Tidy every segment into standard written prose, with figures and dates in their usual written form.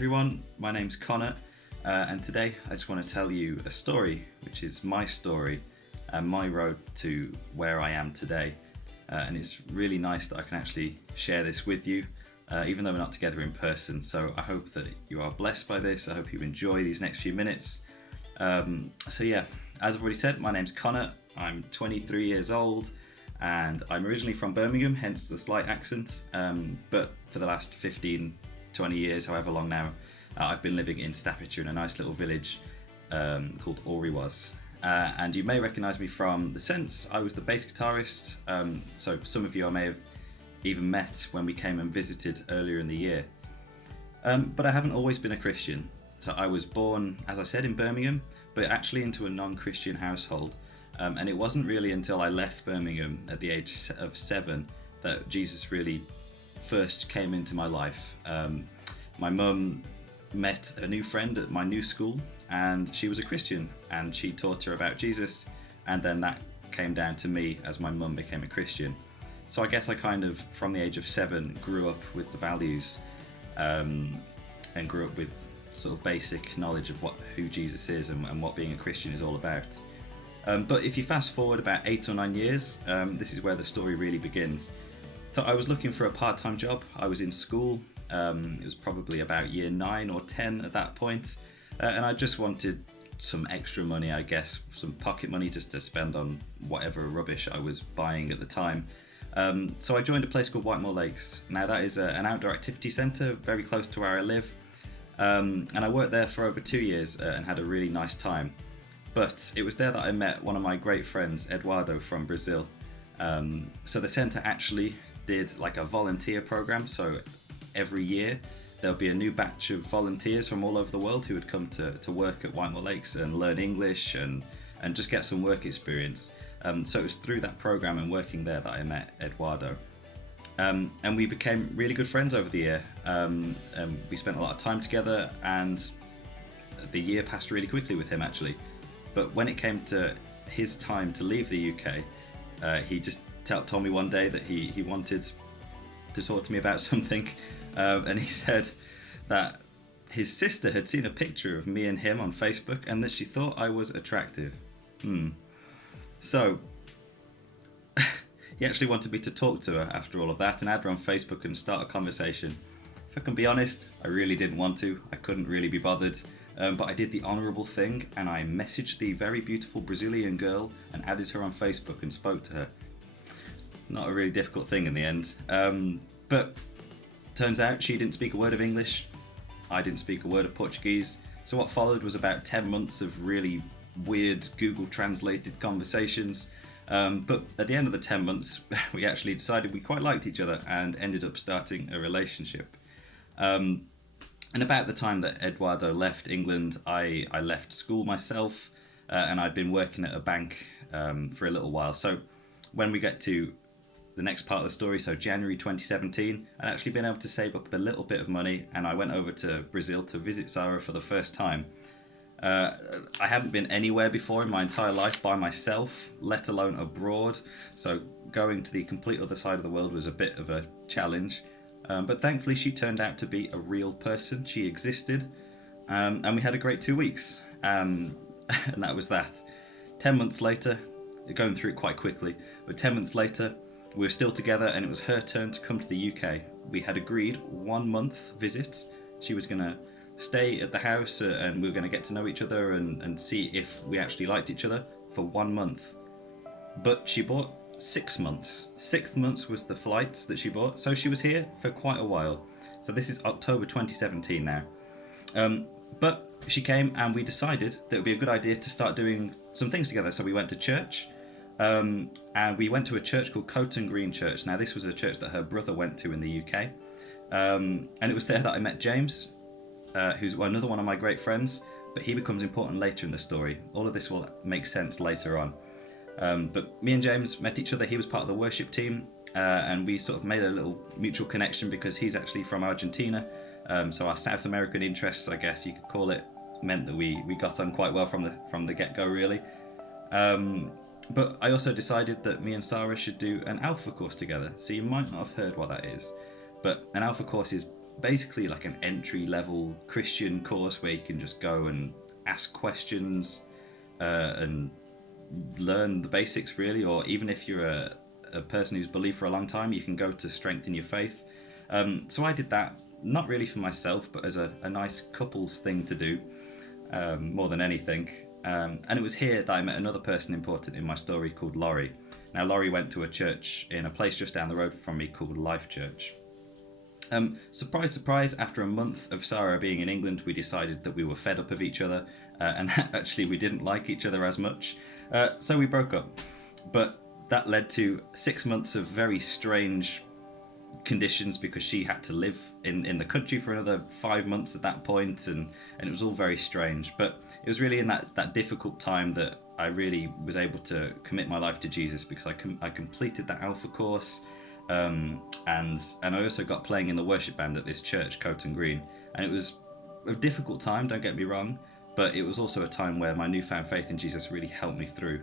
everyone, my name's Connor, and today I just want to tell you a story, which is my story and my road to where I am today. And it's really nice that I can actually share this with you, even though we're not together in person. So I hope that you are blessed by this. I hope you enjoy these next few minutes. So yeah, as I've already said, my name's Connor. I'm 23 years old and I'm originally from Birmingham, hence the slight accent. But for the last 15, 20 years, however long now, I've been living in Staffordshire in a nice little village called Orrewas. And you may recognise me from The Sense. I was the bass guitarist, so some of you I may have even met when we came and visited earlier in the year. But I haven't always been a Christian. So I was born, as I said, in Birmingham, but actually into a non-Christian household. And it wasn't really until I left Birmingham at the age of 7 that Jesus really first came into my life. My mum met a new friend at my new school, and she was a Christian, and she taught her about Jesus, and then that came down to me as my mum became a Christian. So I guess I kind of, from the age of 7, grew up with the values and grew up with sort of basic knowledge of who Jesus is and what being a Christian is all about. But if you fast forward about 8 or 9 years, this is where the story really begins. So I was looking for a part-time job. I was in school. It was probably about year 9 or 10 at that point. And I just wanted some extra money, I guess, some pocket money just to spend on whatever rubbish I was buying at the time. So I joined a place called Whitemore Lakes. Now that is an outdoor activity centre very close to where I live. And I worked there for over 2 years and had a really nice time. But it was there that I met one of my great friends, Eduardo from Brazil. So the centre actually did like a volunteer program. So every year there'll be a new batch of volunteers from all over the world who would come to work at Whitemore Lakes and learn English and just get some work experience. So it was through that program and working there that I met Eduardo. And we became really good friends over the year. We spent a lot of time together, and the year passed really quickly with him actually. But when it came to his time to leave the UK, he just told me one day that he wanted to talk to me about something. And he said that his sister had seen a picture of me and him on Facebook and that she thought I was attractive. So he actually wanted me to talk to her after all of that and add her on Facebook and start a conversation. If I can be honest, I really didn't want to. I couldn't really be bothered. But I did the honourable thing and I messaged the very beautiful Brazilian girl and added her on Facebook and spoke to her. Not a really difficult thing in the end. But turns out she didn't speak a word of English. I didn't speak a word of Portuguese. So what followed was about 10 months of really weird Google translated conversations. But at the end of the 10 months, we actually decided we quite liked each other and ended up starting a relationship. And about the time that Eduardo left England, I left school myself, and I'd been working at a bank for a little while. So when we get to the next part of the story, so January 2017, I'd actually been able to save up a little bit of money, and I went over to Brazil to visit Sarah for the first time. I hadn't been anywhere before in my entire life by myself, let alone abroad, so going to the complete other side of the world was a bit of a challenge. But thankfully she turned out to be a real person. She existed, and we had a great 2 weeks, and that was that. 10 months later, going through it quite quickly, but 10 months later we were still together and it was her turn to come to the UK. We had agreed 1 month visit. She was going to stay at the house and we were going to get to know each other and see if we actually liked each other for 1 month. But she bought 6 months. 6 months was the flights that she bought, so she was here for quite a while. So this is October 2017 now. But she came and we decided that it would be a good idea to start doing some things together. So we went to church, and we went to a church called Coton Green Church. Now this was a church that her brother went to in the UK, and it was there that I met James, who's another one of my great friends, but he becomes important later in the story. All of this will make sense later on. But me and James met each other. He was part of the worship team, and we sort of made a little mutual connection because he's actually from Argentina. So our South American interests, I guess you could call it, meant that we got on quite well from the get-go, really. But I also decided that me and Sarah should do an Alpha course together. So you might not have heard what that is, but an Alpha course is basically like an entry-level Christian course where you can just go and ask questions and learn the basics, really. Or even if you're a person who's believed for a long time, you can go to strengthen your faith. So I did that, not really for myself, but as a nice couples thing to do, more than anything. And it was here that I met another person important in my story called Laurie. Now, Laurie went to a church in a place just down the road from me called Life Church. Surprise, surprise, after a month of Sarah being in England, we decided that we were fed up of each other, and that actually we didn't like each other as much. So we broke up. But that led to 6 months of very strange conditions, because she had to live in the country for another 5 months at that point, and it was all very strange. But it was really in that difficult time that I really was able to commit my life to Jesus, because I completed that Alpha course, and I also got playing in the worship band at this church, Coton Green, and it was a difficult time, don't get me wrong, but it was also a time where my newfound faith in Jesus really helped me through.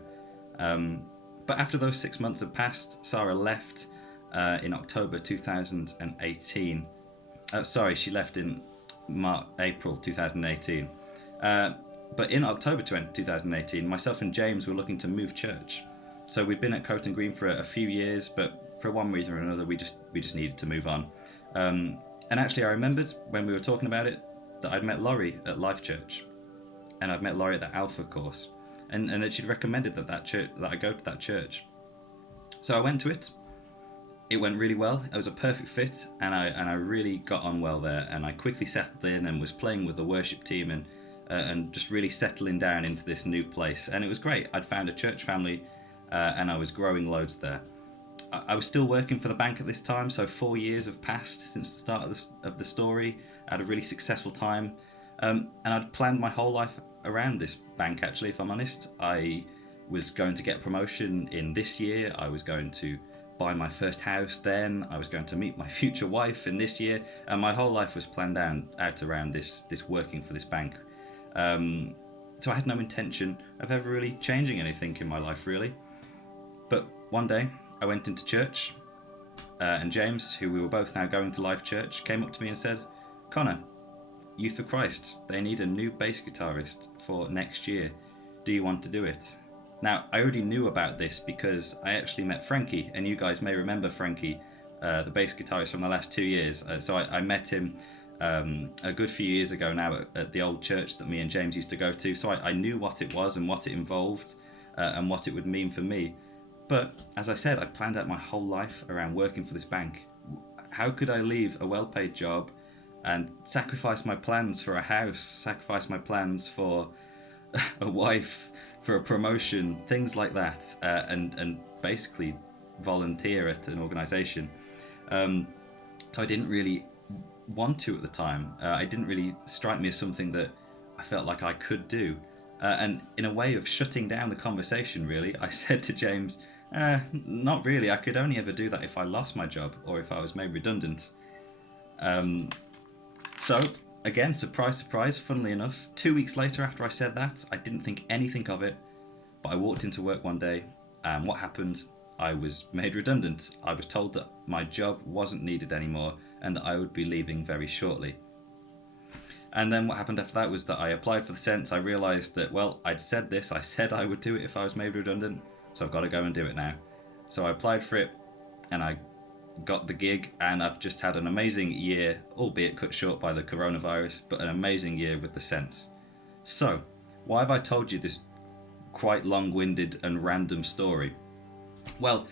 But after those 6 months had passed, Sarah left in October 2018. She left in April 2018. But in October 2018, myself and James were looking to move church. So we'd been at Coton Green for a few years, but for one reason or another, we just needed to move on. And actually, I remembered when we were talking about it that I'd met Laurie at Life Church, and I'd met Laurie at the Alpha course, and that she'd recommended that I go to that church. So I went to it. It went really well. It was a perfect fit, and I really got on well there. And I quickly settled in and was playing with the worship team and just really settling down into this new place. And it was great. I'd found a church family, and I was growing loads there. I was still working for the bank at this time, so 4 years have passed since the start of the story. I had a really successful time, and I'd planned my whole life around this bank, actually, if I'm honest. I was going to get promotion in this year. I was going to buy my first house then. I was going to meet my future wife in this year, and my whole life was planned out around this working for this bank. So I had no intention of ever really changing anything in my life, really. But one day I went into church, and James, who we were both now going to Life Church, came up to me and said, "Connor, Youth for Christ, they need a new bass guitarist for next year. Do you want to do it?" Now, I already knew about this because I actually met Frankie, and you guys may remember Frankie, the bass guitarist from the last 2 years. So I met him a good few years ago now at the old church that me and James used to go to. So I knew what it was and what it involved, and what it would mean for me. But as I said, I planned out my whole life around working for this bank. How could I leave a well-paid job and sacrifice my plans for a house, sacrifice my plans for a wife, for a promotion, things like that, and basically volunteer at an organisation? So I didn't really want to at the time. It didn't really strike me as something that I felt like I could do. And in a way of shutting down the conversation, really, I said to James, not really. I could only ever do that if I lost my job or if I was made redundant. So, again, surprise, surprise, funnily enough, 2 weeks later after I said that, I didn't think anything of it, but I walked into work one day, and what happened? I was made redundant. I was told that my job wasn't needed anymore and that I would be leaving very shortly. And then what happened after that was that I applied for the Sense. I realised that, well, I'd said this. I said I would do it if I was made redundant, so I've got to go and do it now. So I applied for it, and I got the gig, and I've just had an amazing year, albeit cut short by the coronavirus, but an amazing year with the Sense. So, why have I told you this quite long-winded and random story? Well,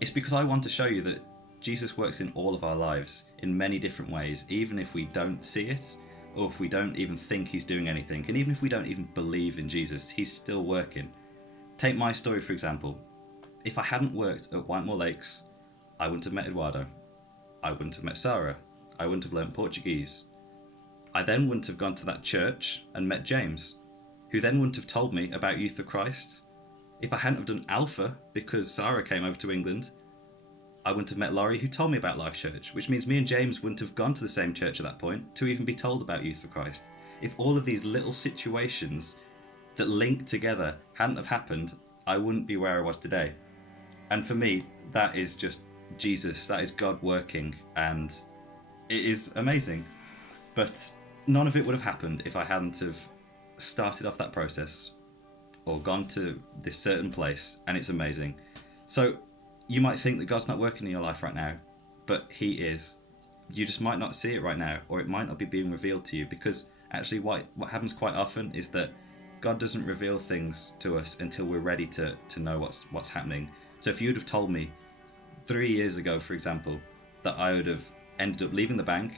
it's because I want to show you that Jesus works in all of our lives in many different ways, even if we don't see it, or if we don't even think he's doing anything, and even if we don't even believe in Jesus, he's still working. Take my story, for example. If I hadn't worked at Whitemore Lakes, I wouldn't have met Eduardo. I wouldn't have met Sarah. I wouldn't have learnt Portuguese. I then wouldn't have gone to that church and met James, who then wouldn't have told me about Youth for Christ. If I hadn't have done Alpha because Sarah came over to England, I wouldn't have met Laurie, who told me about Life Church, which means me and James wouldn't have gone to the same church at that point to even be told about Youth for Christ. If all of these little situations that link together hadn't have happened, I wouldn't be where I was today. And for me, that is just Jesus, that is God working, and it is amazing. But none of it would have happened if I hadn't have started off that process or gone to this certain place, and it's amazing. So you might think that God's not working in your life right now, but he is. You just might not see it right now, or it might not be being revealed to you, because actually what happens quite often is that God doesn't reveal things to us until we're ready to know what's happening. So if you'd have told me 3 years ago, for example, that I would have ended up leaving the bank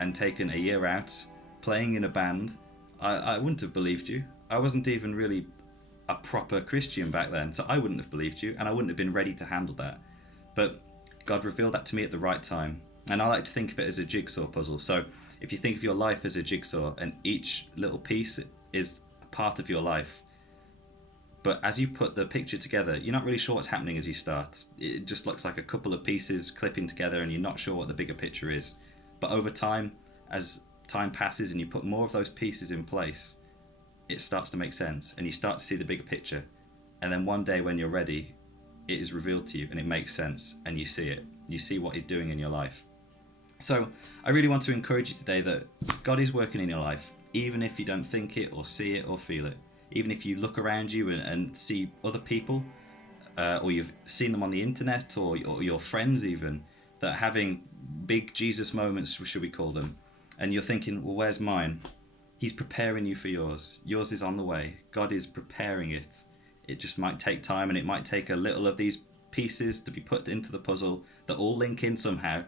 and taken a year out playing in a band, I wouldn't have believed you. I wasn't even really a proper Christian back then, so I wouldn't have believed you, and I wouldn't have been ready to handle that. But God revealed that to me at the right time, and I like to think of it as a jigsaw puzzle. So if you think of your life as a jigsaw, and each little piece is a part of your life, but as you put the picture together, you're not really sure what's happening as you start. It just looks like a couple of pieces clipping together, and you're not sure what the bigger picture is. But over time, as time passes and you put more of those pieces in place, it starts to make sense, and you start to see the bigger picture. And then one day when you're ready, it is revealed to you and it makes sense, and you see it. You see what he's doing in your life. So I really want to encourage you today that God is working in your life, even if you don't think it or see it or feel it. Even if you look around you and see other people, or you've seen them on the internet, or your friends even, that are having big Jesus moments, should we call them, and you're thinking, well, where's mine? He's preparing you for yours. Yours is on the way. God is preparing it. It just might take time, and it might take a little of these pieces to be put into the puzzle that all link in somehow.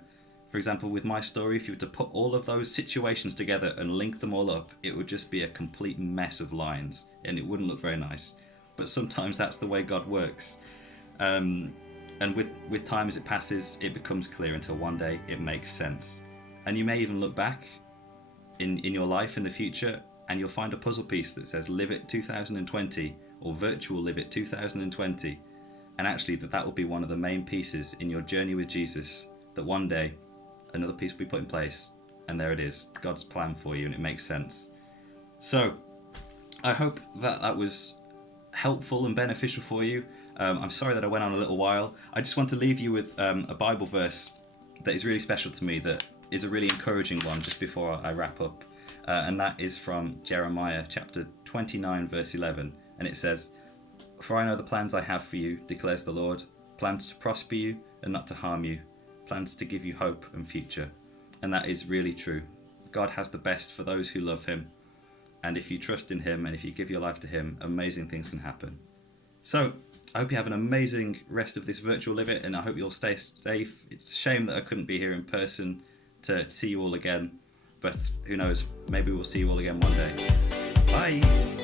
For example, with my story, if you were to put all of those situations together and link them all up, it would just be a complete mess of lines, and it wouldn't look very nice. But sometimes that's the way God works. And with time as it passes, it becomes clear until one day it makes sense. And you may even look back in your life in the future, and you'll find a puzzle piece that says Liv'it 2020 or Virtual Liv'it 2020. And actually that will be one of the main pieces in your journey with Jesus, that one day another piece will be put in place, and there it is, God's plan for you, and it makes sense. So I hope that was helpful and beneficial for you. I'm sorry that I went on a little while. I just want to leave you with a Bible verse that is really special to me, that is a really encouraging one just before I wrap up. And that is from Jeremiah chapter 29 verse 11. And it says, "For I know the plans I have for you, declares the Lord, plans to prosper you and not to harm you, plans to give you hope and future." And that is really true. God has the best for those who love him. And if you trust in him and if you give your life to him, amazing things can happen. So I hope you have an amazing rest of this virtual Liv'it, and I hope you'll stay safe. It's a shame that I couldn't be here in person to see you all again, but who knows, maybe we'll see you all again one day. Bye!